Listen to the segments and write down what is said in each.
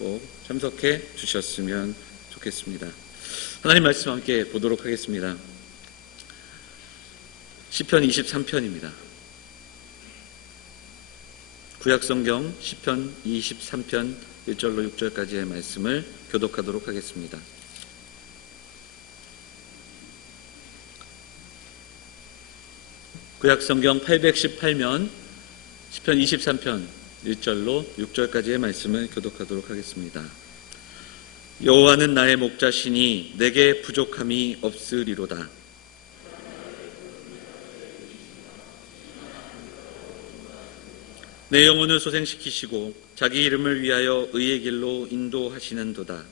꼭 참석해 주셨으면 좋겠습니다. 하나님 말씀 함께 보도록 하겠습니다. 시편 23편입니다. 구약성경 시편 23편 1절로 6절까지의 말씀을 교독하도록 하겠습니다. 구약성경 818면 시편 23편 1절로 6절까지의 말씀을 교독하도록 하겠습니다. 여호와는 나의 목자시니 내게 부족함이 없으리로다. 내 영혼을 소생시키시고 자기 이름을 위하여 의의 길로 인도하시는도다.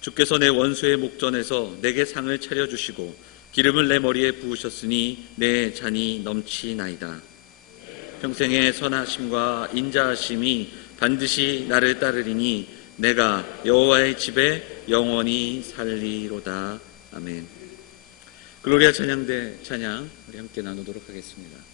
주께서 내 원수의 목전에서 내게 상을 차려주시고 기름을 내 머리에 부으셨으니 내 잔이 넘치나이다. 평생의 선하심과 인자하심이 반드시 나를 따르리니 내가 여호와의 집에 영원히 살리로다. 아멘. 글로리아 찬양대 찬양 우리 함께 나누도록 하겠습니다.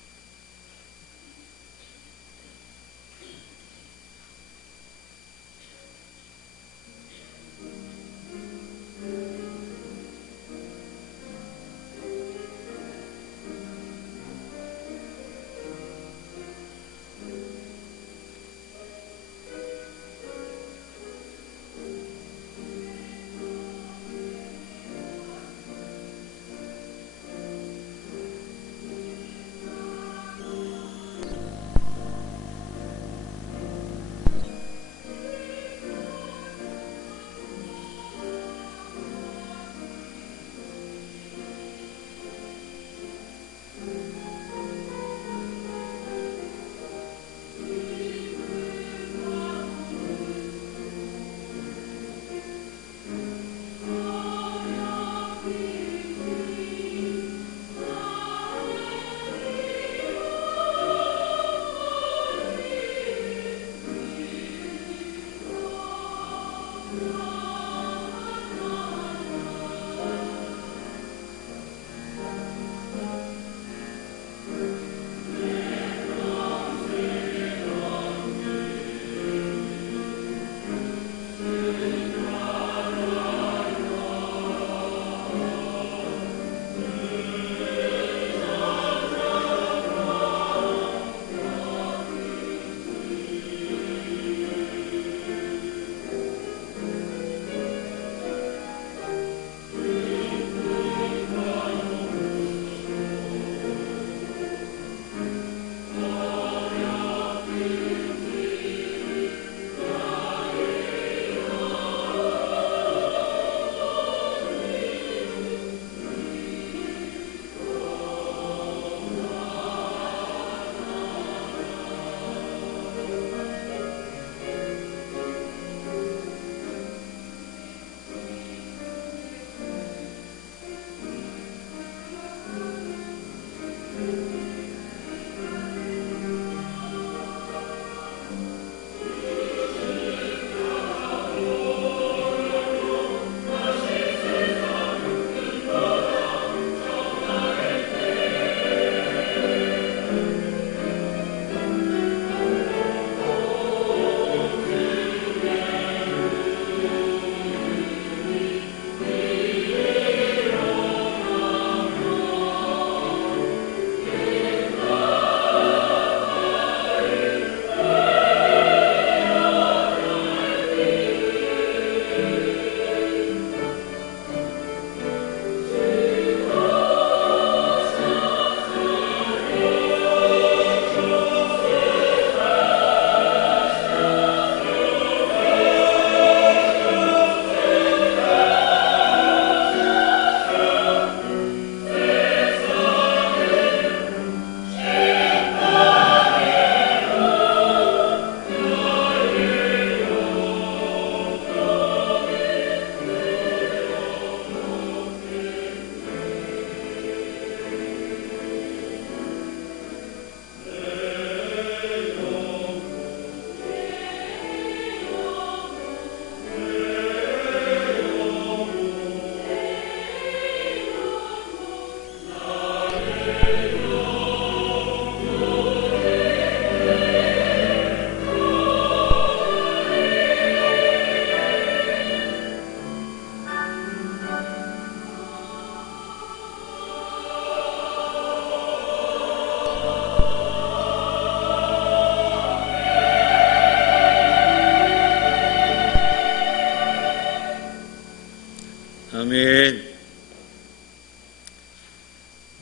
아멘.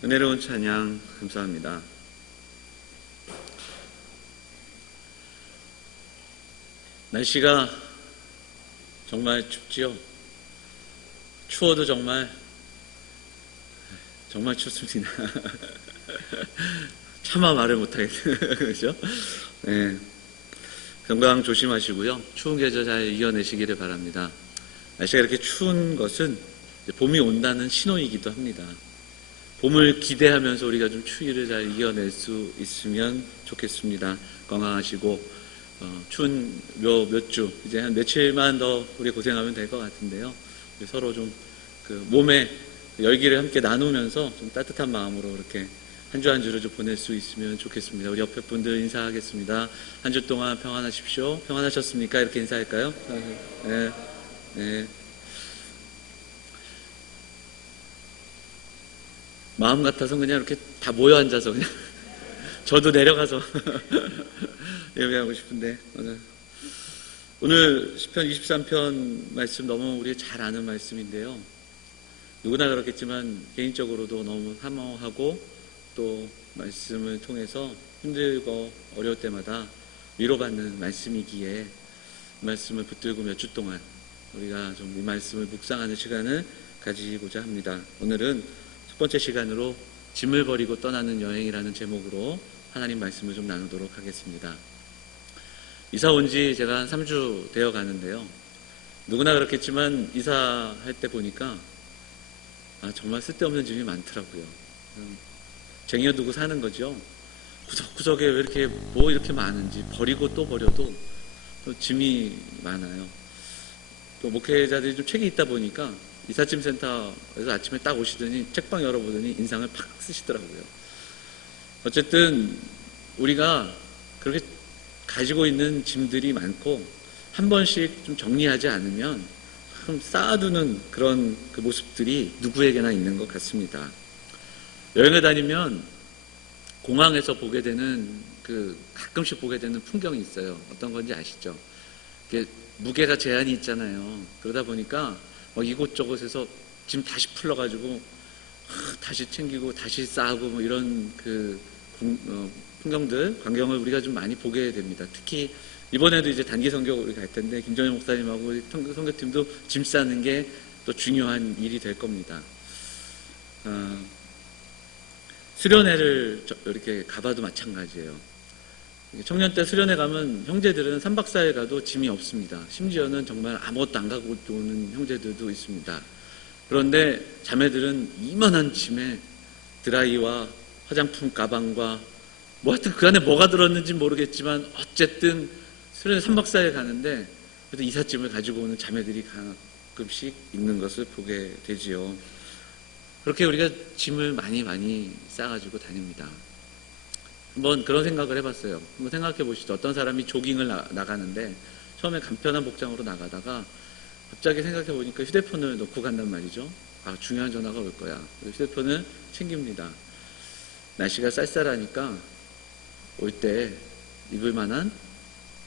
은혜로운 찬양 감사합니다. 날씨가 정말 춥지요. 추워도 정말 춥습니다. 차마 말을 못하겠어요. 그렇죠? 네. 건강 조심하시고요. 추운 계절 잘 이겨내시기를 바랍니다. 날씨가 이렇게 추운 것은 봄이 온다는 신호이기도 합니다. 봄을 기대하면서 우리가 좀 추위를 잘 이겨낼 수 있으면 좋겠습니다. 건강하시고 추운 몇 주, 이제 한 며칠만 더 우리 고생하면 될 것 같은데요. 서로 좀 몸에 열기를 함께 나누면서 좀 따뜻한 마음으로 이렇게 한 주 한 주를 좀 보낼 수 있으면 좋겠습니다. 우리 옆에 분들 인사하겠습니다. 한 주 동안 평안하십시오. 평안하셨습니까? 이렇게 인사할까요? 네. 네. 마음 같아서 그냥 이렇게 다 모여 앉아서 그냥 저도 내려가서 예배하고 싶은데 오늘 시편 23편 말씀 너무 우리 잘 아는 말씀인데요. 누구나 그렇겠지만 개인적으로도 너무 사모하고 또 말씀을 통해서 힘들고 어려울 때마다 위로받는 말씀이기에 말씀을 붙들고 몇 주 동안 우리가 좀 이 말씀을 묵상하는 시간을 가지고자 합니다. 오늘은 첫 번째 시간으로 짐을 버리고 떠나는 여행이라는 제목으로 하나님 말씀을 좀 나누도록 하겠습니다. 이사 온 지 제가 한 3주 되어 가는데요. 누구나 그렇겠지만 이사할 때 보니까 정말 쓸데없는 짐이 많더라고요. 쟁여두고 사는 거죠. 구석구석에 왜 이렇게 이렇게 많은지 버리고 또 버려도 또 짐이 많아요. 또 목회자들이 좀 책이 있다 보니까 이삿짐 센터에서 아침에 딱 오시더니 책방 열어보더니 인상을 팍 쓰시더라고요. 어쨌든 우리가 그렇게 가지고 있는 짐들이 많고 한 번씩 좀 정리하지 않으면 참 쌓아두는 그런 그 모습들이 누구에게나 있는 것 같습니다. 여행을 다니면 공항에서 보게 되는 가끔씩 보게 되는 풍경이 있어요. 어떤 건지 아시죠? 무게가 제한이 있잖아요. 그러다 보니까 이곳저곳에서 짐 다시 풀러가지고 다시 챙기고 다시 쌓고 이런 풍경들, 광경을 우리가 좀 많이 보게 됩니다. 특히 이번에도 이제 단기 선교 우리 갈 텐데 김정현 목사님하고 우리 선교팀도 짐 싸는 게 또 중요한 일이 될 겁니다. 수련회를 이렇게 가봐도 마찬가지예요. 청년 때 수련회 가면 형제들은 3박 4일 가도 짐이 없습니다. 심지어는 정말 아무것도 안 가고 오는 형제들도 있습니다. 그런데 자매들은 이만한 짐에 드라이와 화장품 가방과 하여튼 그 안에 뭐가 들었는지 모르겠지만 어쨌든 수련회 3박 4일 가는데 그래도 이삿짐을 가지고 오는 자매들이 가끔씩 있는 것을 보게 되지요. 그렇게 우리가 짐을 많이 싸가지고 다닙니다. 한번 그런 생각을 해봤어요. 한번 생각해 보시죠. 어떤 사람이 조깅을 나가는데 처음에 간편한 복장으로 나가다가 갑자기 생각해 보니까 휴대폰을 놓고 간단 말이죠. 중요한 전화가 올 거야. 휴대폰을 챙깁니다. 날씨가 쌀쌀하니까 올 때 입을 만한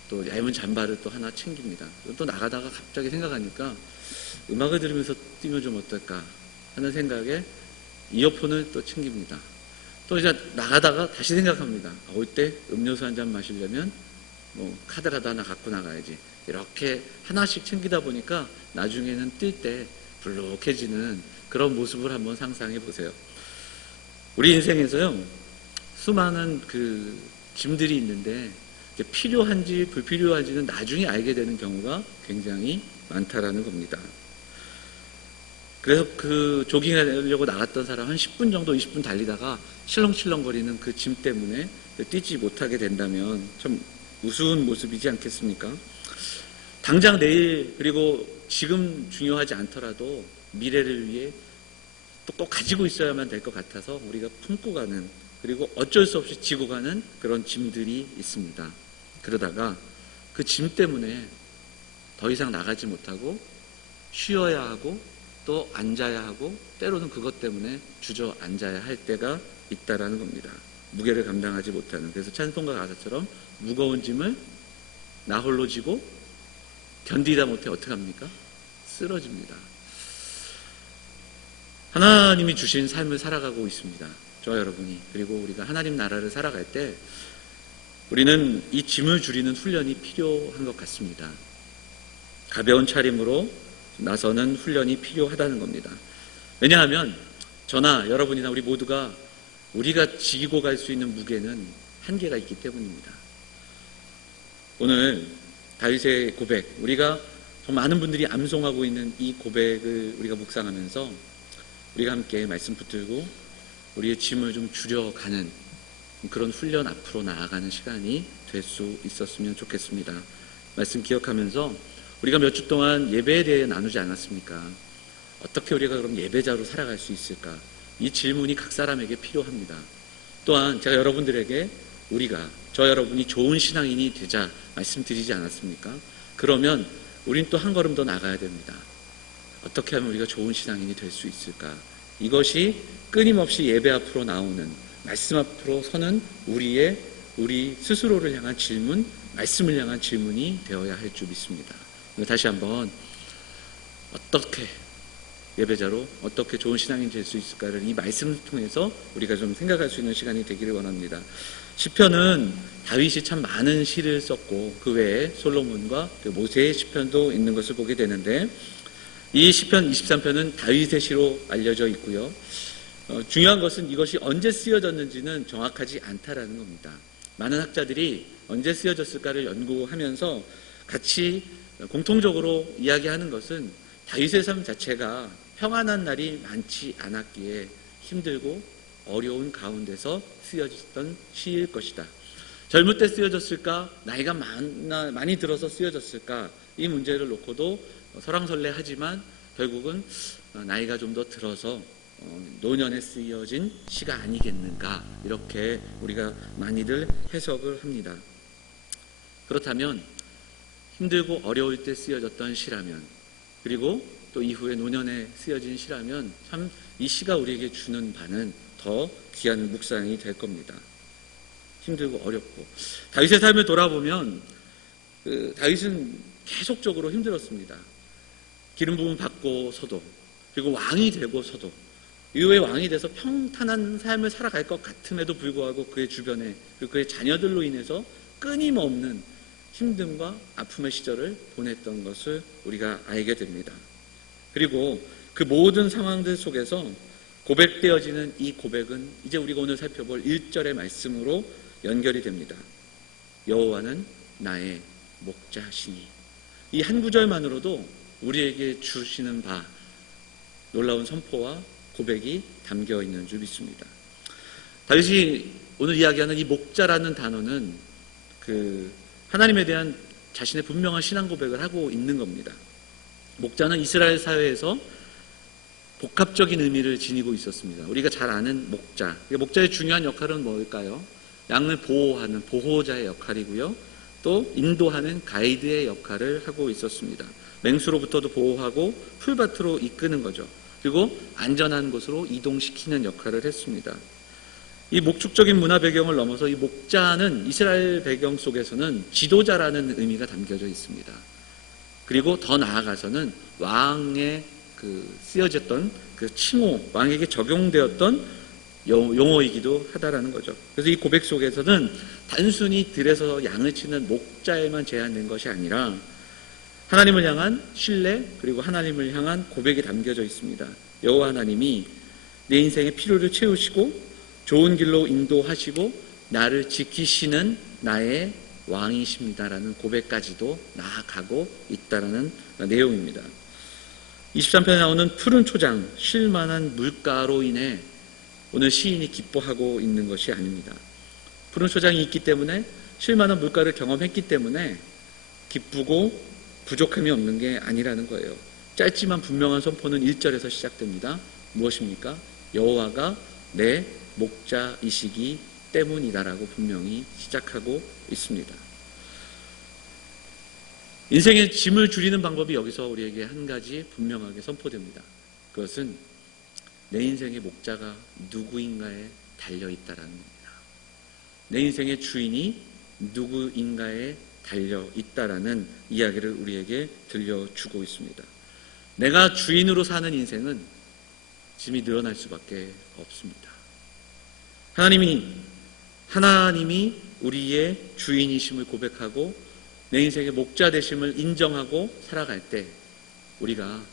또 얇은 잠바를 또 하나 챙깁니다. 또 나가다가 갑자기 생각하니까 음악을 들으면서 뛰면 좀 어떨까 하는 생각에 이어폰을 또 챙깁니다. 또 이제 나가다가 다시 생각합니다. 올 때 음료수 한 잔 마시려면 카드라도 하나 갖고 나가야지. 이렇게 하나씩 챙기다 보니까 나중에는 뛸 때 불룩해지는 그런 모습을 한번 상상해 보세요. 우리 인생에서요, 수많은 짐들이 있는데 필요한지 불필요한지는 나중에 알게 되는 경우가 굉장히 많다라는 겁니다. 그래서 조깅하려고 나갔던 사람 한 10분 정도 20분 달리다가 실렁실렁거리는 그 짐 때문에 뛰지 못하게 된다면 참 우스운 모습이지 않겠습니까? 당장 내일 그리고 지금 중요하지 않더라도 미래를 위해 또 꼭 가지고 있어야만 될 것 같아서 우리가 품고 가는 그리고 어쩔 수 없이 지고 가는 그런 짐들이 있습니다. 그러다가 그 짐 때문에 더 이상 나가지 못하고 쉬어야 하고 또 앉아야 하고 때로는 그것 때문에 주저앉아야 할 때가 있다라는 겁니다. 무게를 감당하지 못하는. 그래서 찬송가 가사처럼 무거운 짐을 나 홀로 지고 견디다 못해 어떻게 합니까? 쓰러집니다. 하나님이 주신 삶을 살아가고 있습니다. 저와 여러분이. 그리고 우리가 하나님 나라를 살아갈 때 우리는 이 짐을 줄이는 훈련이 필요한 것 같습니다. 가벼운 차림으로 나서는 훈련이 필요하다는 겁니다. 왜냐하면 저나 여러분이나 우리 모두가 우리가 지고 갈 수 있는 무게는 한계가 있기 때문입니다. 오늘 다윗의 고백, 우리가 많은 분들이 암송하고 있는 이 고백을 우리가 묵상하면서 우리가 함께 말씀 붙들고 우리의 짐을 좀 줄여가는 그런 훈련 앞으로 나아가는 시간이 될 수 있었으면 좋겠습니다. 말씀 기억하면서 우리가 몇 주 동안 예배에 대해 나누지 않았습니까? 어떻게 우리가 그럼 예배자로 살아갈 수 있을까? 이 질문이 각 사람에게 필요합니다. 또한 제가 여러분들에게 저 여러분이 좋은 신앙인이 되자 말씀드리지 않았습니까? 그러면 우린 또 한 걸음 더 나가야 됩니다. 어떻게 하면 우리가 좋은 신앙인이 될 수 있을까? 이것이 끊임없이 예배 앞으로 나오는, 말씀 앞으로 서는 우리 스스로를 향한 질문, 말씀을 향한 질문이 되어야 할 줄 믿습니다. 다시 한번 어떻게 예배자로 어떻게 좋은 신앙인이 될 수 있을까를 이 말씀을 통해서 우리가 좀 생각할 수 있는 시간이 되기를 원합니다. 시편은 다윗이 참 많은 시를 썼고 그 외에 솔로몬과 모세의 시편도 있는 것을 보게 되는데 이 시편 23편은 다윗의 시로 알려져 있고요. 중요한 것은 이것이 언제 쓰여졌는지는 정확하지 않다라는 겁니다. 많은 학자들이 언제 쓰여졌을까를 연구하면서 같이 공통적으로 이야기하는 것은 다윗의 삶 자체가 평안한 날이 많지 않았기에 힘들고 어려운 가운데서 쓰여졌던 시일 것이다. 젊을 때 쓰여졌을까? 나이가 많이 들어서 쓰여졌을까? 이 문제를 놓고도 설왕설래하지만 결국은 나이가 좀 더 들어서 노년에 쓰여진 시가 아니겠는가, 이렇게 우리가 많이들 해석을 합니다. 그렇다면 힘들고 어려울 때 쓰여졌던 시라면, 그리고 또 이후에 노년에 쓰여진 시라면 참 이 시가 우리에게 주는 바는 더 귀한 묵상이 될 겁니다. 힘들고 어렵고 다윗의 삶을 돌아보면 다윗은 계속적으로 힘들었습니다. 기름 부음 받고서도, 그리고 왕이 되고서도, 이후에 왕이 돼서 평탄한 삶을 살아갈 것 같음에도 불구하고 그의 주변에, 그리고 그의 자녀들로 인해서 끊임없는 힘듦과 아픔의 시절을 보냈던 것을 우리가 알게 됩니다. 그리고 그 모든 상황들 속에서 고백되어지는 이 고백은 이제 우리가 오늘 살펴볼 1절의 말씀으로 연결이 됩니다. 여호와는 나의 목자시니. 이 한 구절만으로도 우리에게 주시는 바, 놀라운 선포와 고백이 담겨 있는 줄 믿습니다. 다윗이 오늘 이야기하는 이 목자라는 단어는 하나님에 대한 자신의 분명한 신앙 고백을 하고 있는 겁니다. 목자는 이스라엘 사회에서 복합적인 의미를 지니고 있었습니다. 우리가 잘 아는 목자, 목자의 중요한 역할은 뭘까요? 양을 보호하는 보호자의 역할이고요. 또 인도하는 가이드의 역할을 하고 있었습니다. 맹수로부터도 보호하고 풀밭으로 이끄는 거죠. 그리고 안전한 곳으로 이동시키는 역할을 했습니다. 이 목축적인 문화 배경을 넘어서 이 목자는 이스라엘 배경 속에서는 지도자라는 의미가 담겨져 있습니다. 그리고 더 나아가서는 왕에 쓰여졌던 그 칭호, 왕에게 적용되었던 용어이기도 하다라는 거죠. 그래서 이 고백 속에서는 단순히 들에서 양을 치는 목자에만 제한된 것이 아니라 하나님을 향한 신뢰, 그리고 하나님을 향한 고백이 담겨져 있습니다. 여호와 하나님이 내 인생의 필요를 채우시고 좋은 길로 인도하시고 나를 지키시는 나의 왕이십니다라는 고백까지도 나아가고 있다라는 내용입니다. 23편에 나오는 푸른 초장, 쉴만한 물가로 인해 오늘 시인이 기뻐하고 있는 것이 아닙니다. 푸른 초장이 있기 때문에, 쉴만한 물가를 경험했기 때문에 기쁘고 부족함이 없는 게 아니라는 거예요. 짧지만 분명한 선포는 1절에서 시작됩니다. 무엇입니까? 여호와가 내 목자이시기 때문이다라고 분명히 시작하고 있습니다. 인생의 짐을 줄이는 방법이 여기서 우리에게 한 가지 분명하게 선포됩니다. 그것은 내 인생의 목자가 누구인가에 달려있다라는 겁니다. 내 인생의 주인이 누구인가에 달려있다라는 이야기를 우리에게 들려주고 있습니다. 내가 주인으로 사는 인생은 짐이 늘어날 수밖에 없습니다. 하나님이 우리의 주인이심을 고백하고 내 인생의 목자 되심을 인정하고 살아갈 때 우리가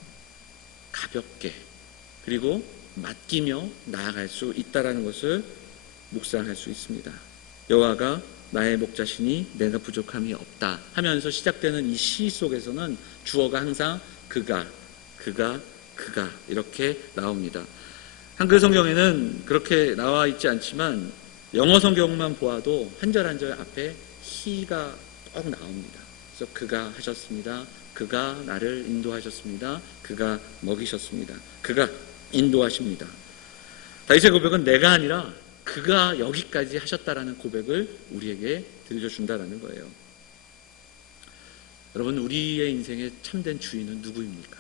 가볍게 그리고 맡기며 나아갈 수 있다는 것을 묵상할 수 있습니다. 여호와가 나의 목자시니 내가 부족함이 없다 하면서 시작되는 이 시 속에서는 주어가 항상 그가 이렇게 나옵니다. 한글 성경에는 그렇게 나와 있지 않지만 영어 성경만 보아도 한 절 한 절 앞에 he가 꼭 나옵니다. 그래서 그가 하셨습니다. 그가 나를 인도하셨습니다. 그가 먹이셨습니다. 그가 인도하십니다. 다윗의 고백은 내가 아니라 그가 여기까지 하셨다라는 고백을 우리에게 들려준다라는 거예요. 여러분, 우리의 인생의 참된 주인은 누구입니까?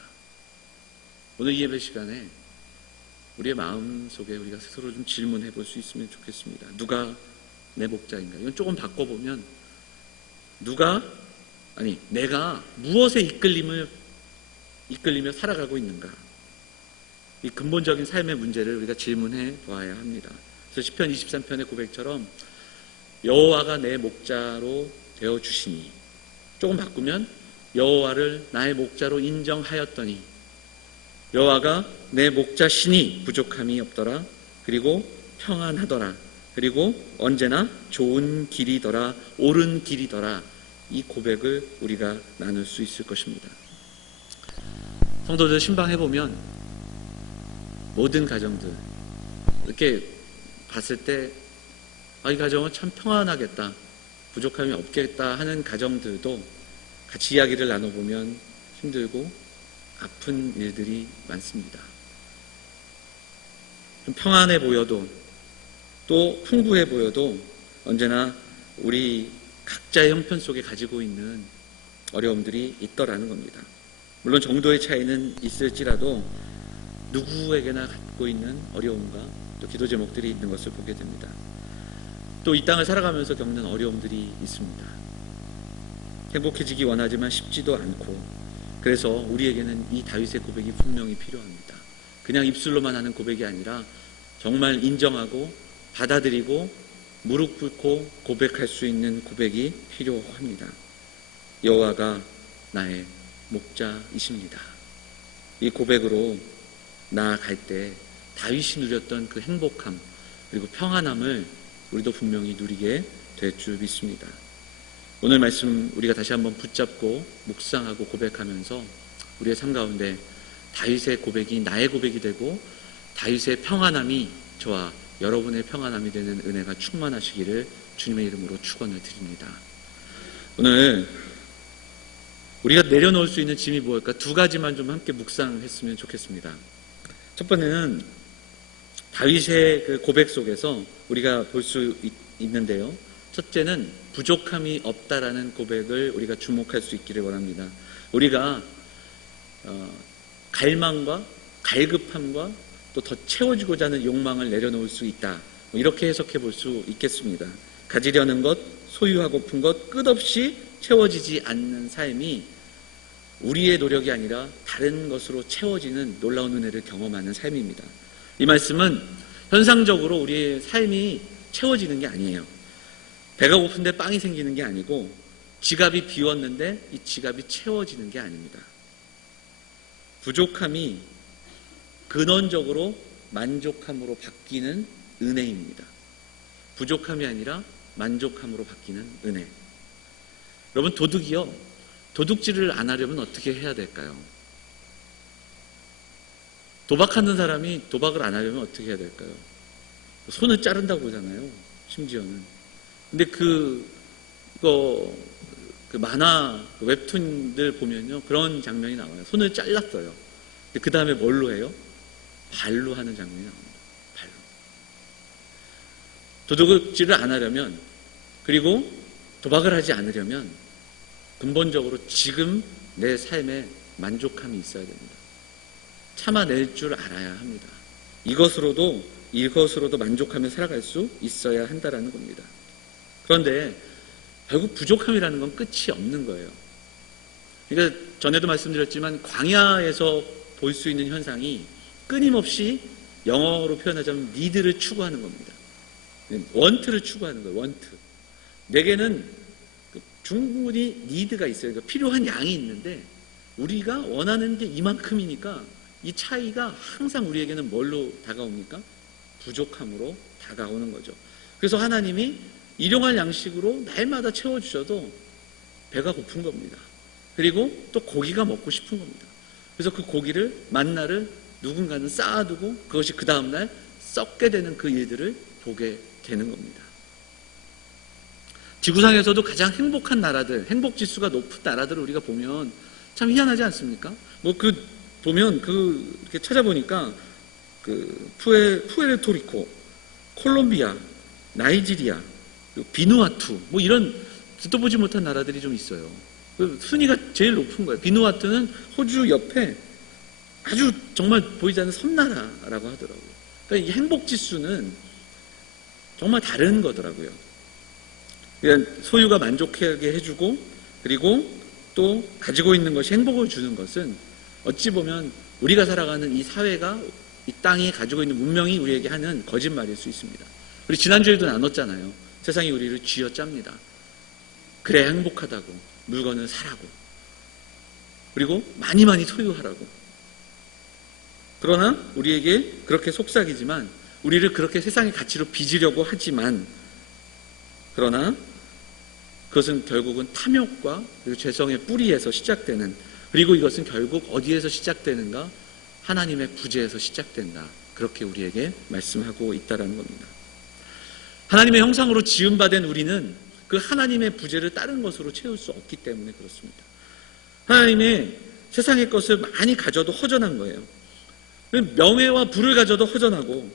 오늘 이 예배 시간에 우리의 마음 속에 우리가 스스로 좀 질문해 볼 수 있으면 좋겠습니다. 누가 내 목자인가? 이건 조금 바꿔보면 내가 무엇에 이끌리며 살아가고 있는가? 이 근본적인 삶의 문제를 우리가 질문해 보아야 합니다. 그래서 시편 23편의 고백처럼 여호와가 내 목자로 되어 주시니, 조금 바꾸면 여호와를 나의 목자로 인정하였더니 여호와가 내 목자시니 부족함이 없더라. 그리고 평안하더라. 그리고 언제나 좋은 길이더라. 옳은 길이더라. 이 고백을 우리가 나눌 수 있을 것입니다. 성도들 신방해보면 모든 가정들 이렇게 봤을 때 이 가정은 참 평안하겠다, 부족함이 없겠다 하는 가정들도 같이 이야기를 나눠보면 힘들고 아픈 일들이 많습니다. 좀 평안해 보여도 또 풍부해 보여도 언제나 우리 각자의 형편 속에 가지고 있는 어려움들이 있더라는 겁니다. 물론 정도의 차이는 있을지라도 누구에게나 갖고 있는 어려움과 또 기도 제목들이 있는 것을 보게 됩니다. 또 이 땅을 살아가면서 겪는 어려움들이 있습니다. 행복해지기 원하지만 쉽지도 않고, 그래서 우리에게는 이 다윗의 고백이 분명히 필요합니다. 그냥 입술로만 하는 고백이 아니라 정말 인정하고 받아들이고 무릎 꿇고 고백할 수 있는 고백이 필요합니다. 여호와가 나의 목자이십니다. 이 고백으로 나아갈 때 다윗이 누렸던 그 행복함 그리고 평안함을 우리도 분명히 누리게 될 줄 믿습니다. 오늘 말씀 우리가 다시 한번 붙잡고 묵상하고 고백하면서 우리의 삶 가운데 다윗의 고백이 나의 고백이 되고 다윗의 평안함이 저와 여러분의 평안함이 되는 은혜가 충만하시기를 주님의 이름으로 축원을 드립니다. 오늘 우리가 내려놓을 수 있는 짐이 무엇일까? 두 가지만 좀 함께 묵상했으면 좋겠습니다. 첫 번째는 다윗의 그 고백 속에서 우리가 볼 수 있는데요. 첫째는 부족함이 없다라는 고백을 우리가 주목할 수 있기를 원합니다. 우리가 갈망과 갈급함과 또 더 채워지고자 하는 욕망을 내려놓을 수 있다, 이렇게 해석해 볼 수 있겠습니다. 가지려는 것, 소유하고픈 것, 끝없이 채워지지 않는 삶이 우리의 노력이 아니라 다른 것으로 채워지는 놀라운 은혜를 경험하는 삶입니다. 이 말씀은 현상적으로 우리의 삶이 채워지는 게 아니에요. 배가 고픈데 빵이 생기는 게 아니고 지갑이 비웠는데 이 지갑이 채워지는 게 아닙니다. 부족함이 근원적으로 만족함으로 바뀌는 은혜입니다. 부족함이 아니라 만족함으로 바뀌는 은혜. 여러분, 도둑질을 안 하려면 어떻게 해야 될까요? 도박하는 사람이 도박을 안 하려면 어떻게 해야 될까요? 손을 자른다고 하잖아요, 심지어는. 근데 그 만화 웹툰들 보면요, 그런 장면이 나와요. 손을 잘랐어요. 그 다음에 뭘로 해요? 발로 하는 장면이 나옵니다. 발로. 도둑질을 안 하려면, 그리고 도박을 하지 않으려면 근본적으로 지금 내 삶에 만족함이 있어야 됩니다. 참아낼 줄 알아야 합니다. 이것으로도 만족하며 살아갈 수 있어야 한다라는 겁니다. 그런데 결국 부족함이라는 건 끝이 없는 거예요. 그러니까 전에도 말씀드렸지만 광야에서 볼 수 있는 현상이 끊임없이 영어로 표현하자면 니드를 추구하는 겁니다. 원트를 추구하는 거예요. 원트. 내게는 충분히 니드가 있어요. 그러니까 필요한 양이 있는데 우리가 원하는 게 이만큼이니까 이 차이가 항상 우리에게는 뭘로 다가옵니까? 부족함으로 다가오는 거죠. 그래서 하나님이 일용할 양식으로 날마다 채워주셔도 배가 고픈 겁니다. 그리고 또 고기가 먹고 싶은 겁니다. 그래서 그 고기를, 만나를 누군가는 쌓아두고 그것이 그 다음날 썩게 되는 그 일들을 보게 되는 겁니다. 지구상에서도 가장 행복한 나라들, 행복지수가 높은 나라들을 우리가 보면 참 희한하지 않습니까? 보면 이렇게 찾아보니까 푸에르토리코, 콜롬비아, 나이지리아, 비누아투, 이런 듣도 보지 못한 나라들이 좀 있어요. 순위가 제일 높은 거예요. 비누아투는 호주 옆에 아주 정말 보이지 않는 섬나라라고 하더라고요. 그러니까 이 행복지수는 정말 다른 거더라고요. 그러니까 소유가 만족하게 해주고 그리고 또 가지고 있는 것이 행복을 주는 것은 어찌 보면 우리가 살아가는 이 사회가 이 땅이 가지고 있는 문명이 우리에게 하는 거짓말일 수 있습니다. 우리 지난주에도 나눴잖아요. 세상이 우리를 쥐어짭니다. 그래야 행복하다고, 물건을 사라고, 그리고 많이 소유하라고. 그러나 우리에게 그렇게 속삭이지만 우리를 그렇게 세상의 가치로 빚으려고 하지만 그러나 그것은 결국은 탐욕과 그리고 죄성의 뿌리에서 시작되는, 그리고 이것은 결국 어디에서 시작되는가? 하나님의 부재에서 시작된다. 그렇게 우리에게 말씀하고 있다는 겁니다. 하나님의 형상으로 지음받은 우리는 그 하나님의 부재를 다른 것으로 채울 수 없기 때문에 그렇습니다. 하나님의 세상의 것을 많이 가져도 허전한 거예요. 명예와 부를 가져도 허전하고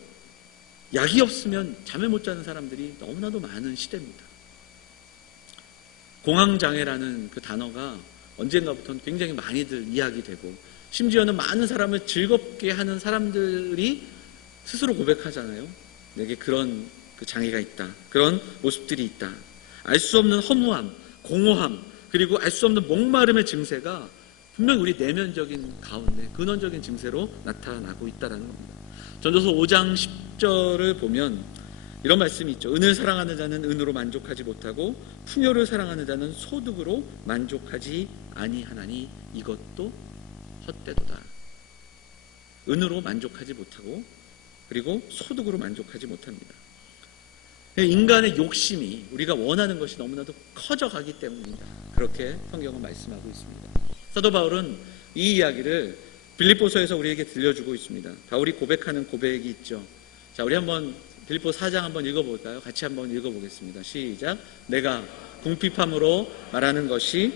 약이 없으면 잠을 못 자는 사람들이 너무나도 많은 시대입니다. 공황장애라는 그 단어가 언젠가부터는 굉장히 많이들 이야기되고 심지어는 많은 사람을 즐겁게 하는 사람들이 스스로 고백하잖아요. 내게 그런 그 장애가 있다. 그런 모습들이 있다. 알 수 없는 허무함, 공허함, 그리고 알 수 없는 목마름의 증세가 분명히 우리 내면적인 가운데 근원적인 증세로 나타나고 있다는 겁니다. 전도서 5장 10절을 보면 이런 말씀이 있죠. 은을 사랑하는 자는 은으로 만족하지 못하고 풍요를 사랑하는 자는 소득으로 만족하지 아니하나니 이것도 헛되도다. 은으로 만족하지 못하고 그리고 소득으로 만족하지 못합니다. 인간의 욕심이 우리가 원하는 것이 너무나도 커져가기 때문입니다. 그렇게 성경은 말씀하고 있습니다. 사도 바울은 이 이야기를 빌립보서에서 우리에게 들려주고 있습니다. 바울이 고백하는 고백이 있죠. 자, 우리 한번 빌립보 4장 한번 읽어볼까요? 같이 한번 읽어보겠습니다. 시작. 내가 궁핍함으로 말하는 것이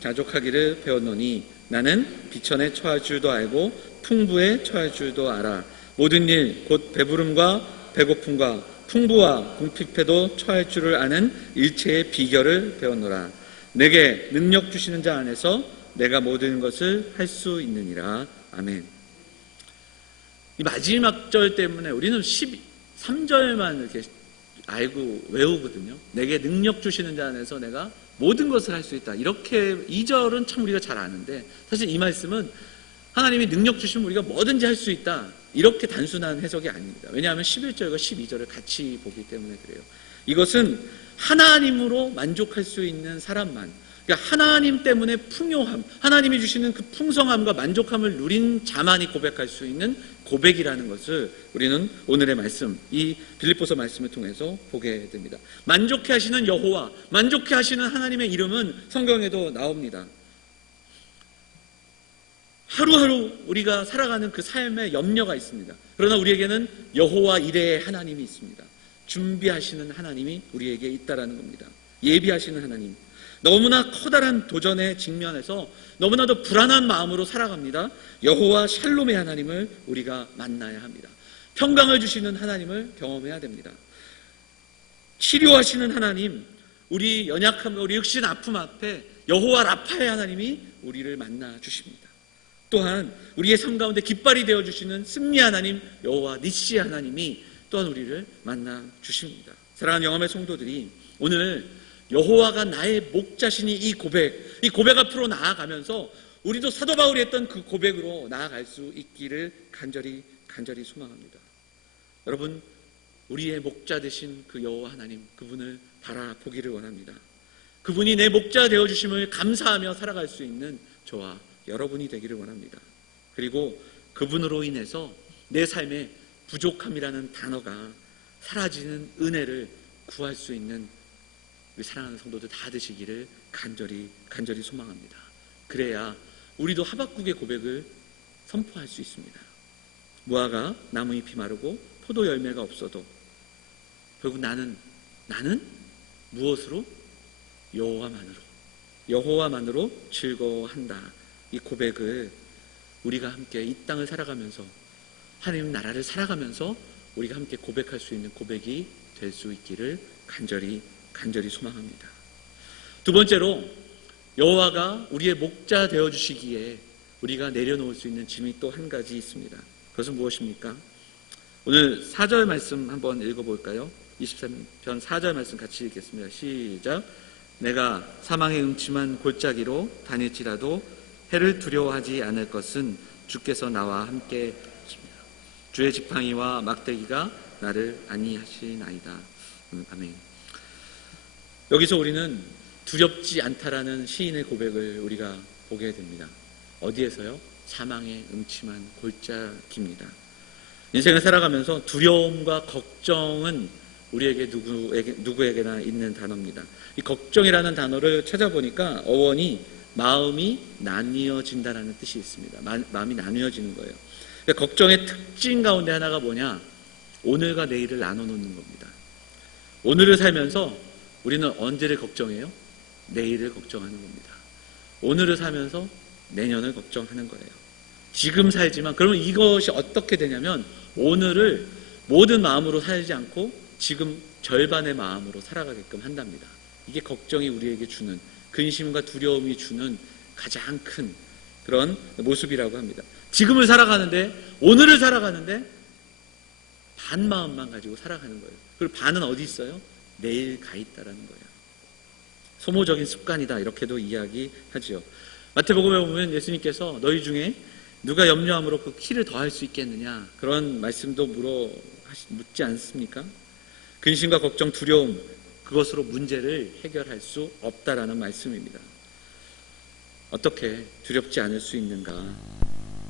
자족하기를 배웠노니 나는 비천에 처할 줄도 알고 풍부에 처할 줄도 알아. 모든 일 곧 배부름과 배고픔과 풍부와 궁핍에도 처할 줄을 아는 일체의 비결을 배웠노라. 내게 능력 주시는 자 안에서 내가 모든 것을 할 수 있느니라. 아멘. 이 마지막 절 때문에 우리는 13절만 이렇게 알고 외우거든요. 내게 능력 주시는 자 안에서 내가 모든 것을 할 수 있다. 이렇게 2절은 참 우리가 잘 아는데 사실 이 말씀은 하나님이 능력 주시면 우리가 뭐든지 할 수 있다. 이렇게 단순한 해석이 아닙니다. 왜냐하면 11절과 12절을 같이 보기 때문에 그래요. 이것은 하나님으로 만족할 수 있는 사람만, 그러니까 하나님 때문에 풍요함, 하나님이 주시는 그 풍성함과 만족함을 누린 자만이 고백할 수 있는 고백이라는 것을 우리는 오늘의 말씀, 이 빌립보서 말씀을 통해서 보게 됩니다. 만족해 하시는 여호와, 만족해 하시는 하나님의 이름은 성경에도 나옵니다. 하루하루 우리가 살아가는 그 삶에 염려가 있습니다. 그러나 우리에게는 여호와 이레의 하나님이 있습니다. 준비하시는 하나님이 우리에게 있다라는 겁니다. 예비하시는 하나님. 너무나 커다란 도전에 직면해서 너무나도 불안한 마음으로 살아갑니다. 여호와 샬롬의 하나님을 우리가 만나야 합니다. 평강을 주시는 하나님을 경험해야 됩니다. 치료하시는 하나님, 우리 연약함과 우리 육신 아픔 앞에 여호와 라파의 하나님이 우리를 만나 주십니다. 또한 우리의 삶 가운데 깃발이 되어주시는 승리 하나님 여호와 니시 하나님이 또한 우리를 만나 주십니다. 사랑하는 영암의 성도들이 오늘 여호와가 나의 목자시니 이 고백 앞으로 나아가면서 우리도 사도 바울이 했던 그 고백으로 나아갈 수 있기를 간절히 소망합니다. 여러분, 우리의 목자 되신 그 여호와 하나님, 그분을 바라보기를 원합니다. 그분이 내 목자 되어주심을 감사하며 살아갈 수 있는 저와 여러분이 되기를 원합니다. 그리고 그분으로 인해서 내 삶에 부족함이라는 단어가 사라지는 은혜를 구할 수 있는 우리 사랑하는 성도들 다 되시기를 간절히 소망합니다. 그래야 우리도 하박국의 고백을 선포할 수 있습니다. 무화과 나무잎이 마르고 포도 열매가 없어도 결국 나는 무엇으로? 여호와만으로 즐거워한다. 이 고백을 우리가 함께 이 땅을 살아가면서, 하나님 나라를 살아가면서 우리가 함께 고백할 수 있는 고백이 될 수 있기를 간절히 소망합니다. 두 번째로, 여호와가 우리의 목자 되어주시기에 우리가 내려놓을 수 있는 짐이 또 한 가지 있습니다. 그것은 무엇입니까? 오늘 4절 말씀 한번 읽어볼까요? 23편 4절 말씀 같이 읽겠습니다. 시작. 내가 사망의 음침한 골짜기로 다닐지라도 해를 두려워하지 않을 것은 주께서 나와 함께 하십니다. 주의 지팡이와 막대기가 나를 안위하시나이다. 아멘. 여기서 우리는 두렵지 않다라는 시인의 고백을 우리가 보게 됩니다. 어디에서요? 사망의 음침한 골짜기입니다. 인생을 살아가면서 두려움과 걱정은 우리에게 누구에게나 있는 단어입니다. 이 걱정이라는 단어를 찾아보니까 어원이 마음이 나뉘어진다라는 뜻이 있습니다. 마음이 나뉘어지는 거예요. 그러니까 걱정의 특징 가운데 하나가 뭐냐? 오늘과 내일을 나눠놓는 겁니다. 오늘을 살면서 우리는 언제를 걱정해요? 내일을 걱정하는 겁니다. 오늘을 살면서 내년을 걱정하는 거예요. 지금 살지만, 그러면 이것이 어떻게 되냐면 오늘을 모든 마음으로 살지 않고 지금 절반의 마음으로 살아가게끔 한답니다. 이게 걱정이 우리에게 주는, 근심과 두려움이 주는 가장 큰 그런 모습이라고 합니다. 지금을 살아가는데, 오늘을 살아가는데 반 마음만 가지고 살아가는 거예요. 그리고 반은 어디 있어요? 내일 가 있다라는 거예요. 소모적인 습관이다, 이렇게도 이야기하지요. 마태복음에 보면 예수님께서 너희 중에 누가 염려함으로 그 키를 더할 수 있겠느냐, 그런 말씀도 묻지 않습니까? 근심과 걱정, 두려움, 그것으로 문제를 해결할 수 없다라는 말씀입니다. 어떻게 두렵지 않을 수 있는가?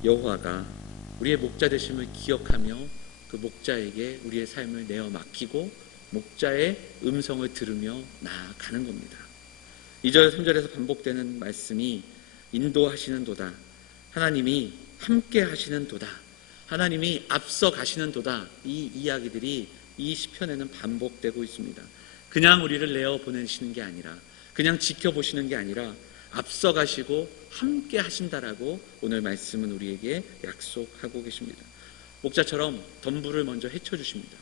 여호와가 우리의 목자 되심을 기억하며 그 목자에게 우리의 삶을 내어 맡기고 목자의 음성을 들으며 나아가는 겁니다. 2절, 3절에서 반복되는 말씀이 인도하시는 도다, 하나님이 함께 하시는 도다, 하나님이 앞서 가시는 도다, 이 이야기들이 이 시편에는 반복되고 있습니다. 그냥 우리를 내어 보내시는 게 아니라, 그냥 지켜보시는 게 아니라 앞서 가시고 함께 하신다라고 오늘 말씀은 우리에게 약속하고 계십니다. 목자처럼 덤불을 먼저 헤쳐주십니다.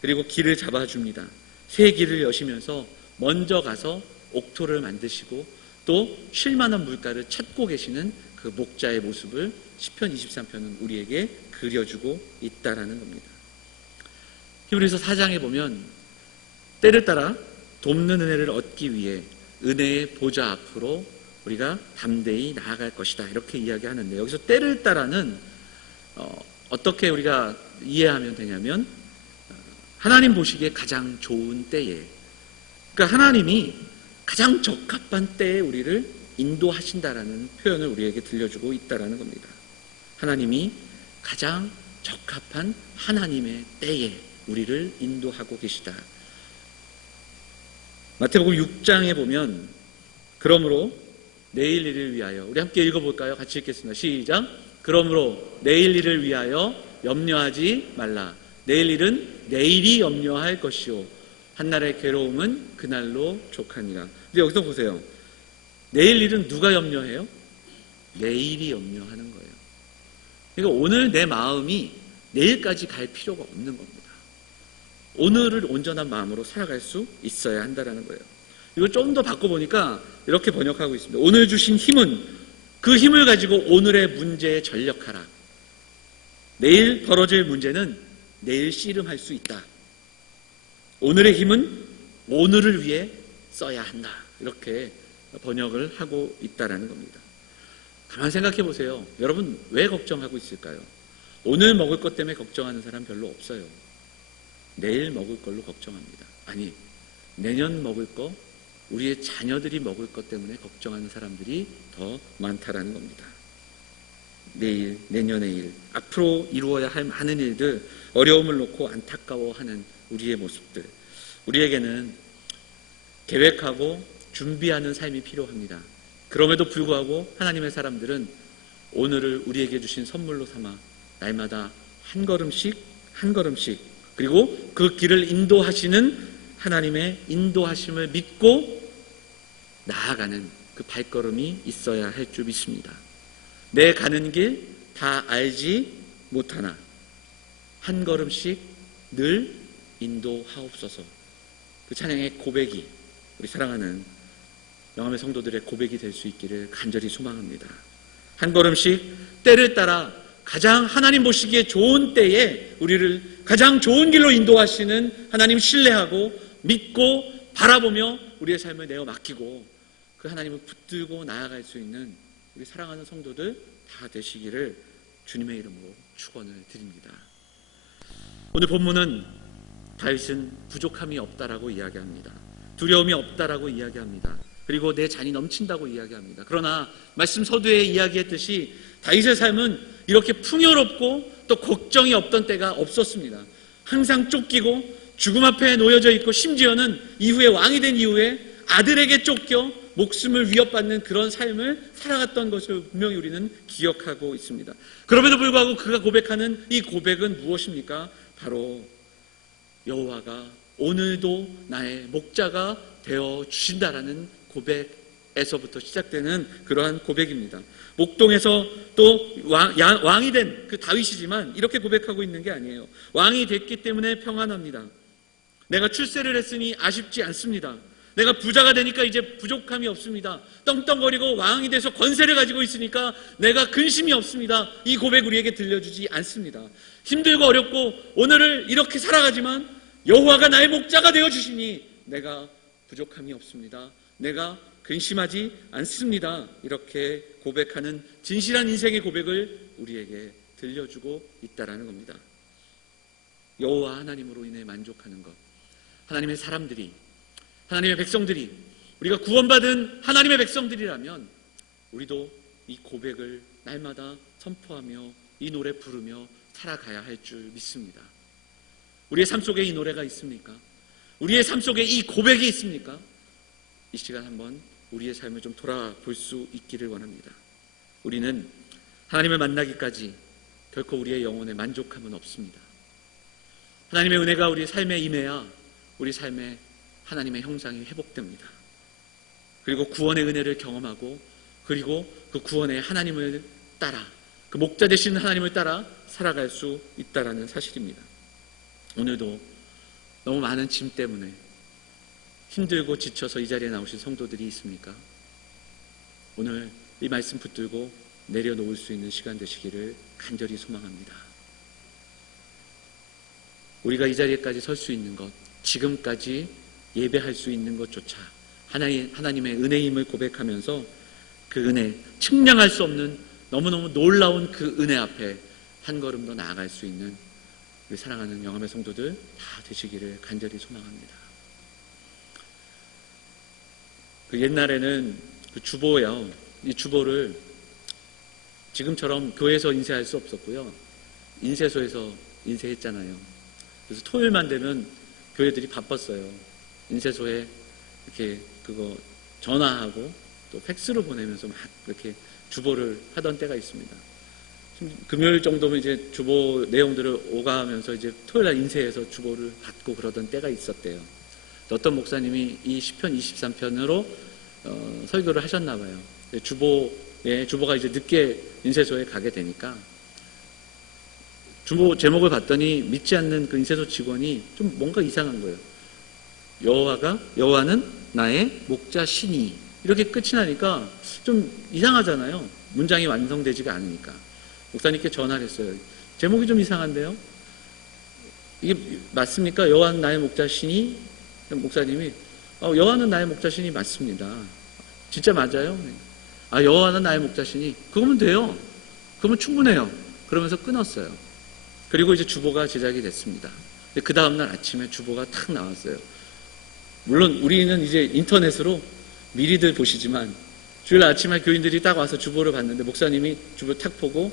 그리고 길을 잡아줍니다. 새 길을 여시면서 먼저 가서 옥토를 만드시고 또 쉴만한 물가를 찾고 계시는 그 목자의 모습을 시편 23편은 우리에게 그려주고 있다라는 겁니다. 히브리서 4장에 보면 때를 따라 돕는 은혜를 얻기 위해 은혜의 보좌 앞으로 우리가 담대히 나아갈 것이다, 이렇게 이야기하는데, 여기서 때를 따라는 어떻게 우리가 이해하면 되냐면 하나님 보시기에 가장 좋은 때에, 그러니까 하나님이 가장 적합한 때에 우리를 인도하신다라는 표현을 우리에게 들려주고 있다라는 겁니다. 하나님이 가장 적합한 하나님의 때에 우리를 인도하고 계시다. 마태복음 6장에 보면 그러므로 내일 일을 위하여, 우리 함께 읽어볼까요? 같이 읽겠습니다. 시작. 그러므로 내일 일을 위하여 염려하지 말라. 내일 일은 내일이 염려할 것이요 한날의 괴로움은 그날로 족하니라. 근데 여기서 보세요. 내일 일은 누가 염려해요? 내일이 염려하는 거예요. 그러니까 오늘 내 마음이 내일까지 갈 필요가 없는 겁니다. 오늘을 온전한 마음으로 살아갈 수 있어야 한다는 거예요. 이걸 좀 더 바꿔보니까 이렇게 번역하고 있습니다. 오늘 주신 힘은 그 힘을 가지고 오늘의 문제에 전력하라. 내일 벌어질 문제는 내일 씨름할 수 있다. 오늘의 힘은 오늘을 위해 써야 한다. 이렇게 번역을 하고 있다라는 겁니다. 가만 생각해 보세요. 여러분 왜 걱정하고 있을까요? 오늘 먹을 것 때문에 걱정하는 사람 별로 없어요. 내일 먹을 걸로 걱정합니다. 아니, 내년 먹을 거, 우리의 자녀들이 먹을 것 때문에 걱정하는 사람들이 더 많다라는 겁니다. 내일, 내년의 일, 앞으로 이루어야 할 많은 일들, 어려움을 놓고 안타까워하는 우리의 모습들, 우리에게는 계획하고 준비하는 삶이 필요합니다. 그럼에도 불구하고 하나님의 사람들은 오늘을 우리에게 주신 선물로 삼아 날마다 한 걸음씩 한 걸음씩, 그리고 그 길을 인도하시는 하나님의 인도하심을 믿고 나아가는 그 발걸음이 있어야 할 줄 믿습니다. 내 가는 길 다 알지 못하나 한 걸음씩 늘 인도하옵소서. 그 찬양의 고백이 우리 사랑하는 영암의 성도들의 고백이 될 수 있기를 간절히 소망합니다. 한 걸음씩 때를 따라 가장 하나님 보시기에 좋은 때에 우리를 가장 좋은 길로 인도하시는 하나님 신뢰하고 믿고 바라보며 우리의 삶을 내어 맡기고 그 하나님을 붙들고 나아갈 수 있는 우리 사랑하는 성도들 다 되시기를 주님의 이름으로 축원을 드립니다. 오늘 본문은 다윗은 부족함이 없다라고 이야기합니다. 두려움이 없다라고 이야기합니다. 그리고 내 잔이 넘친다고 이야기합니다. 그러나 말씀 서두에 이야기했듯이 다윗의 삶은 이렇게 풍요롭고 또 걱정이 없던 때가 없었습니다. 항상 쫓기고 죽음 앞에 놓여져 있고 심지어는 이후에 왕이 된 이후에 아들에게 쫓겨 목숨을 위협받는 그런 삶을 살아갔던 것을 분명히 우리는 기억하고 있습니다. 그럼에도 불구하고 그가 고백하는 이 고백은 무엇입니까? 바로 여호와가 오늘도 나의 목자가 되어 주신다라는 고백에서부터 시작되는 그러한 고백입니다. 목동에서 또 왕이 된 그 다윗이지만 이렇게 고백하고 있는 게 아니에요. 왕이 됐기 때문에 평안합니다. 내가 출세를 했으니 아쉽지 않습니다. 내가 부자가 되니까 이제 부족함이 없습니다. 떵떵거리고 왕이 돼서 권세를 가지고 있으니까 내가 근심이 없습니다. 이 고백 우리에게 들려주지 않습니다. 힘들고 어렵고 오늘을 이렇게 살아가지만 여호와가 나의 목자가 되어주시니 내가 부족함이 없습니다. 내가 근심하지 않습니다. 이렇게 고백하는 진실한 인생의 고백을 우리에게 들려주고 있다는 겁니다. 여호와 하나님으로 인해 만족하는 것, 하나님의 사람들이, 하나님의 백성들이, 우리가 구원받은 하나님의 백성들이라면 우리도 이 고백을 날마다 선포하며 이 노래 부르며 살아가야 할 줄 믿습니다. 우리의 삶 속에 이 노래가 있습니까? 우리의 삶 속에 이 고백이 있습니까? 이 시간 한번 우리의 삶을 좀 돌아볼 수 있기를 원합니다. 우리는 하나님을 만나기까지 결코 우리의 영혼에 만족함은 없습니다. 하나님의 은혜가 우리 삶에 임해야 우리 삶에 하나님의 형상이 회복됩니다. 그리고 구원의 은혜를 경험하고 그리고 그 구원의 하나님을 따라 그 목자 되신 하나님을 따라 살아갈 수 있다는 사실입니다. 오늘도 너무 많은 짐 때문에 힘들고 지쳐서 이 자리에 나오신 성도들이 있습니까? 오늘 이 말씀 붙들고 내려놓을 수 있는 시간 되시기를 간절히 소망합니다. 우리가 이 자리에까지 설 수 있는 것, 지금까지 예배할 수 있는 것조차 하나님의 은혜임을 고백하면서 그 은혜, 측량할 수 없는 너무너무 놀라운 그 은혜 앞에 한 걸음 더 나아갈 수 있는 우리 사랑하는 영암의 성도들 다 되시기를 간절히 소망합니다. 그 옛날에는 그 주보요, 이 주보를 지금처럼 교회에서 인쇄할 수 없었고요. 인쇄소에서 인쇄했잖아요. 그래서 토요일만 되면 교회들이 바빴어요. 인쇄소에 이렇게 그거 전화하고 또 팩스로 보내면서 막 이렇게 주보를 하던 때가 있습니다. 금요일 정도면 이제 주보 내용들을 오가면서 이제 토요일 날 인쇄해서 주보를 받고 그러던 때가 있었대요. 어떤 목사님이 이 시편 23편으로 설교를 하셨나 봐요. 주보가 이제 늦게 인쇄소에 가게 되니까 주보 제목을 봤더니 믿지 않는 그 인쇄소 직원이 좀 뭔가 이상한 거예요. 여호와는 나의 목자시니 이렇게 끝이 나니까 좀 이상하잖아요. 문장이 완성되지가 않으니까 목사님께 전화를 했어요. 제목이 좀 이상한데요. 이게 맞습니까? 여호와는 나의 목자시니? 목사님이 여호와는 나의 목자시니 맞습니다. 진짜 맞아요? 아, 여호와는 나의 목자시니 그거면 돼요. 그러면 충분해요. 그러면서 끊었어요. 그리고 이제 주보가 제작이 됐습니다. 그 다음날 아침에 주보가 탁 나왔어요. 물론 우리는 이제 인터넷으로 미리들 보시지만 주일 아침에 교인들이 딱 와서 주보를 봤는데 목사님이 주보를 탁 보고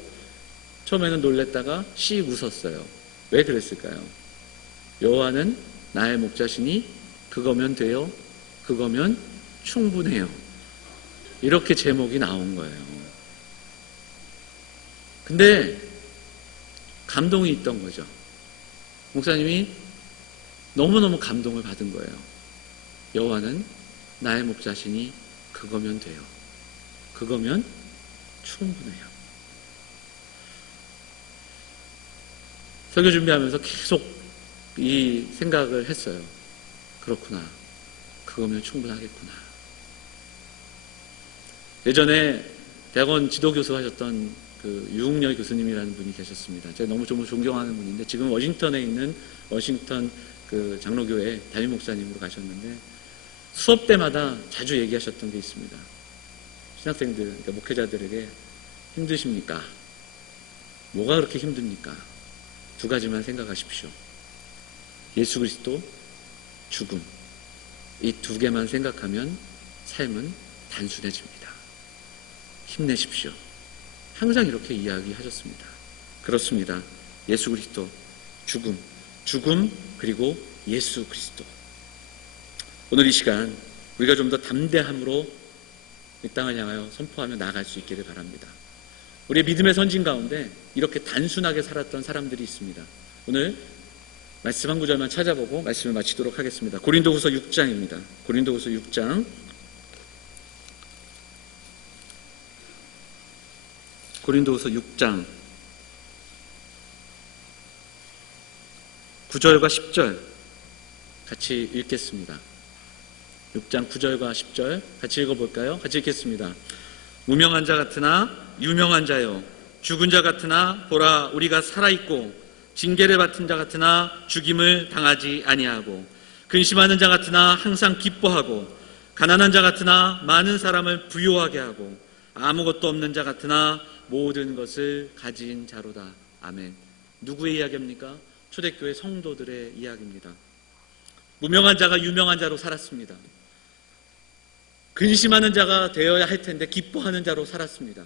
처음에는 놀랬다가 씩 웃었어요. 왜 그랬을까요? 여호와는 나의 목자시니 그거면 돼요. 그거면 충분해요. 이렇게 제목이 나온 거예요. 근데 감동이 있던 거죠. 목사님이 너무너무 감동을 받은 거예요. 여호와는 나의 목자시니 그거면 돼요. 그거면 충분해요. 설교 준비하면서 계속 이 생각을 했어요. 그렇구나. 그거면 충분하겠구나. 예전에 대학원 지도교수 하셨던 그 유흥렬 교수님이라는 분이 계셨습니다. 제가 너무 존경하는 분인데 지금 워싱턴에 있는 워싱턴 그 장로교회 담임 목사님으로 가셨는데 수업 때마다 자주 얘기하셨던 게 있습니다. 신학생들, 그러니까 목회자들에게 힘드십니까? 뭐가 그렇게 힘듭니까? 두 가지만 생각하십시오. 예수 그리스도, 죽음. 이 두 개만 생각하면 삶은 단순해집니다. 힘내십시오. 항상 이렇게 이야기하셨습니다. 그렇습니다. 예수 그리스도, 죽음 그리고 예수 그리스도. 오늘 이 시간 우리가 좀 더 담대함으로 이 땅을 향하여 선포하며 나아갈 수 있기를 바랍니다. 우리의 믿음의 선진 가운데 이렇게 단순하게 살았던 사람들이 있습니다. 오늘 말씀 한 구절만 찾아보고 말씀을 마치도록 하겠습니다. 고린도후서 6장입니다. 고린도후서 6장 9절과 10절 같이 읽겠습니다. 6장 9절과 10절 같이 읽어볼까요? 같이 읽겠습니다. 무명한 자 같으나 유명한 자요, 죽은 자 같으나 보라 우리가 살아있고, 징계를 받은 자 같으나 죽임을 당하지 아니하고, 근심하는 자 같으나 항상 기뻐하고, 가난한 자 같으나 많은 사람을 부요하게 하고, 아무것도 없는 자 같으나 모든 것을 가진 자로다. 아멘. 누구의 이야기입니까? 초대교회 성도들의 이야기입니다. 무명한 자가 유명한 자로 살았습니다. 근심하는 자가 되어야 할 텐데 기뻐하는 자로 살았습니다.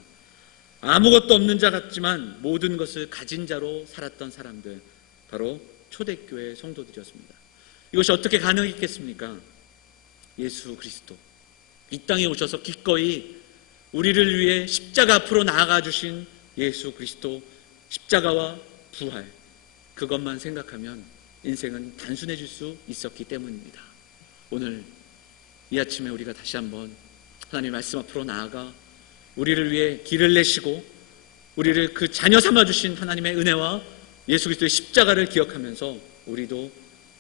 아무것도 없는 자 같지만 모든 것을 가진 자로 살았던 사람들, 바로 초대교회 성도들이었습니다. 이것이 어떻게 가능했겠습니까? 예수 그리스도 이 땅에 오셔서 기꺼이 우리를 위해 십자가 앞으로 나아가 주신 예수 그리스도, 십자가와 부활, 그것만 생각하면 인생은 단순해질 수 있었기 때문입니다. 오늘 이 아침에 우리가 다시 한번 하나님의 말씀 앞으로 나아가 우리를 위해 길을 내시고 우리를 그 자녀 삼아주신 하나님의 은혜와 예수 그리스도의 십자가를 기억하면서 우리도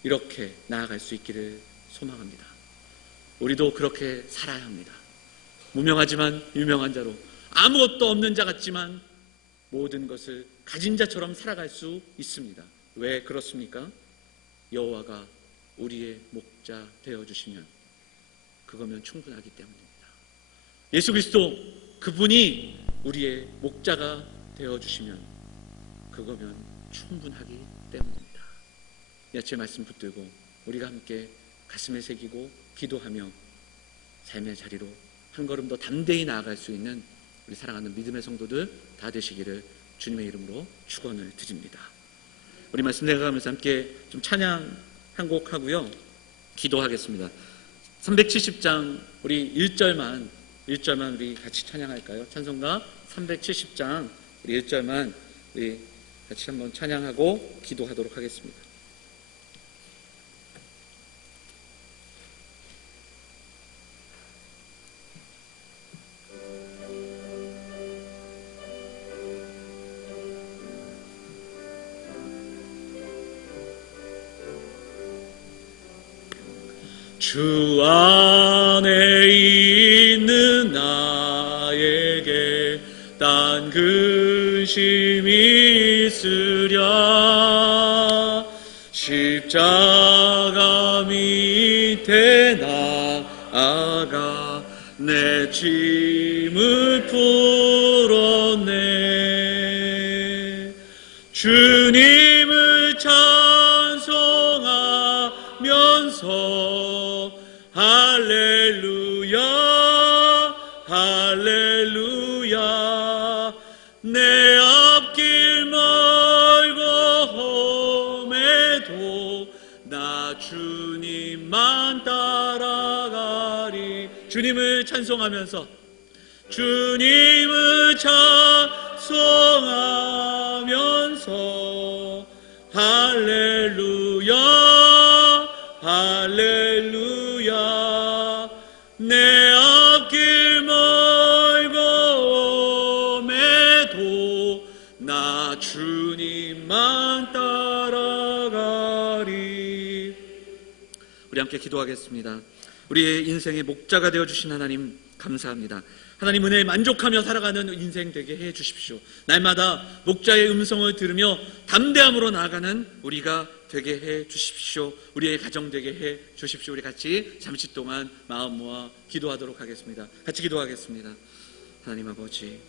이렇게 나아갈 수 있기를 소망합니다. 우리도 그렇게 살아야 합니다. 무명하지만 유명한 자로, 아무것도 없는 자 같지만 모든 것을 가진 자처럼 살아갈 수 있습니다. 왜 그렇습니까? 여호와가 우리의 목자 되어주시면 그거면 충분하기 때문입니다. 예수 그리스도 그분이 우리의 목자가 되어주시면 그거면 충분하기 때문입니다. 이 아침에 말씀 붙들고 우리가 함께 가슴에 새기고 기도하며 삶의 자리로 한 걸음 더 담대히 나아갈 수 있는 우리 사랑하는 믿음의 성도들 다 되시기를 주님의 이름으로 축원을 드립니다. 우리 말씀 내려가면서 함께 좀 찬양 한 곡 하고요, 기도하겠습니다. 370장 우리 1절만 우리 같이 찬양할까요? 찬송가 370장 우리 1절만 우리 같이 한번 찬양하고 기도하도록 하겠습니다. 주 안에 있는 나에게 딴 근심이 있으랴. 십자가 밑에 나아가 내 짐을 주님을 찬송하면서 할렐루야 할렐루야 내 앞길 멀고 험해도 나 주님만 따라가리. 주님을 찬송하면서 주님을 찬송하면서 할렐루야 할렐루야 내 앞길 멀고 험해도 나 주님만 따라가리. 우리 함께 기도하겠습니다. 우리의 인생의 목자가 되어주신 하나님 감사합니다. 하나님 은혜에 만족하며 살아가는 인생 되게 해 주십시오. 날마다 목자의 음성을 들으며 담대함으로 나아가는 우리가 되게 해 주십시오. 우리의 가정 되게 해 주십시오. 우리 같이 잠시 동안 마음 모아 기도하도록 하겠습니다. 같이 기도하겠습니다. 하나님 아버지,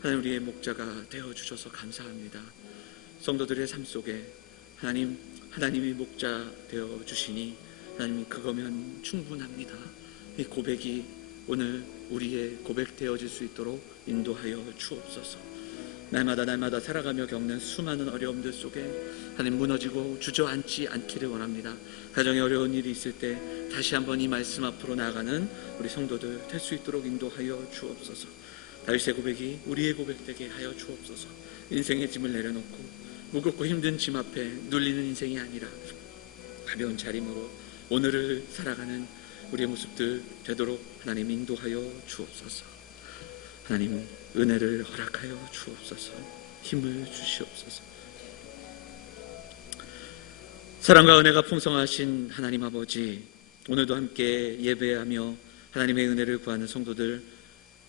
하나님 우리의 목자가 되어 주셔서 감사합니다. 성도들의 삶 속에 하나님이 목자 되어 주시니 하나님 그거면 충분합니다. 이 고백이 오늘 우리의 고백 되어질 수 있도록 인도하여 주옵소서. 날마다 살아가며 겪는 수많은 어려움들 속에 하나님 무너지고 주저앉지 않기를 원합니다. 가정에 어려운 일이 있을 때 다시 한번 이 말씀 앞으로 나아가는 우리 성도들 될 수 있도록 인도하여 주옵소서. 다윗의 고백이 우리의 고백 되게 하여 주옵소서. 인생의 짐을 내려놓고 무겁고 힘든 짐 앞에 눌리는 인생이 아니라 가벼운 차림으로 오늘을 살아가는 우리의 모습들 되도록 하나님 인도하여 주옵소서. 하나님 은혜를 허락하여 주옵소서. 힘을 주시옵소서. 사랑과 은혜가 풍성하신 하나님 아버지, 오늘도 함께 예배하며 하나님의 은혜를 구하는 성도들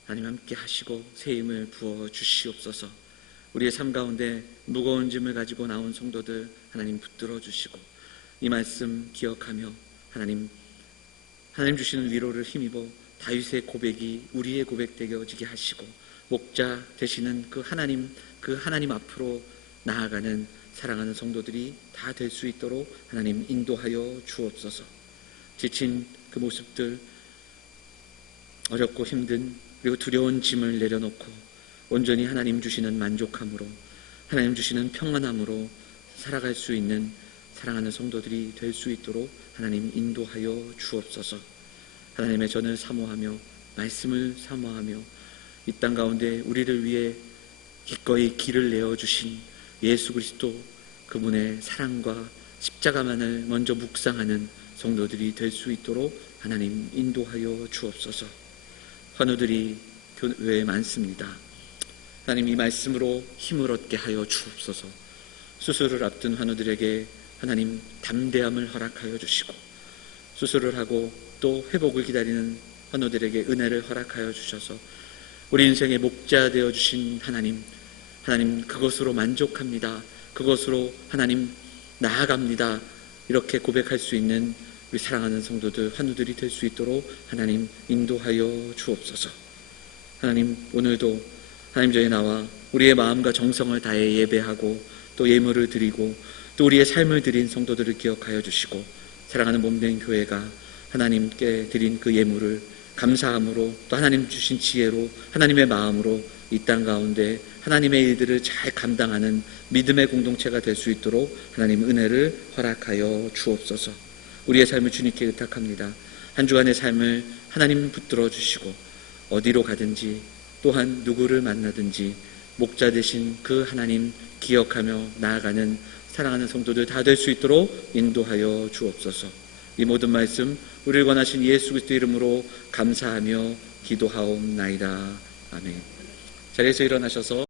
하나님 함께 하시고 새 힘을 부어 주시옵소서. 우리의 삶 가운데 무거운 짐을 가지고 나온 성도들 하나님 붙들어 주시고 이 말씀 기억하며 하나님 주시는 위로를 힘입어 다윗의 고백이 우리의 고백 되어지게 하시고 목자 되시는 그 하나님 앞으로 나아가는 사랑하는 성도들이 다 될 수 있도록 하나님 인도하여 주옵소서. 지친 그 모습들, 어렵고 힘든 그리고 두려운 짐을 내려놓고 온전히 하나님 주시는 만족함으로 하나님 주시는 평안함으로 살아갈 수 있는 사랑하는 성도들이 될 수 있도록 하나님 인도하여 주옵소서. 하나님의 전을 사모하며 말씀을 사모하며 이 땅 가운데 우리를 위해 기꺼이 길을 내어주신 예수 그리스도 그분의 사랑과 십자가만을 먼저 묵상하는 성도들이 될 수 있도록 하나님 인도하여 주옵소서. 환우들이 교회에 많습니다. 하나님 이 말씀으로 힘을 얻게 하여 주옵소서. 수술을 앞둔 환우들에게 하나님 담대함을 허락하여 주시고 수술을 하고 또 회복을 기다리는 환우들에게 은혜를 허락하여 주셔서 우리 인생의 목자 되어주신 하나님 그것으로 만족합니다. 그것으로 하나님 나아갑니다. 이렇게 고백할 수 있는 우리 사랑하는 성도들 환우들이 될 수 있도록 하나님 인도하여 주옵소서. 하나님 오늘도 하나님 저희 나와 우리의 마음과 정성을 다해 예배하고 또 예물을 드리고 또 우리의 삶을 드린 성도들을 기억하여 주시고 사랑하는 몸된 교회가 하나님께 드린 그 예물을 감사함으로 또 하나님 주신 지혜로 하나님의 마음으로 이 땅 가운데 하나님의 일들을 잘 감당하는 믿음의 공동체가 될 수 있도록 하나님 은혜를 허락하여 주옵소서. 우리의 삶을 주님께 의탁합니다. 한 주간의 삶을 하나님 붙들어 주시고 어디로 가든지 또한 누구를 만나든지 목자 되신 그 하나님 기억하며 나아가는 사랑하는 성도들 다 될 수 있도록 인도하여 주옵소서. 이 모든 말씀 우리를 권하신 예수 그리스도 이름으로 감사하며 기도하옵나이다. 아멘. 자리에서 일어나셔서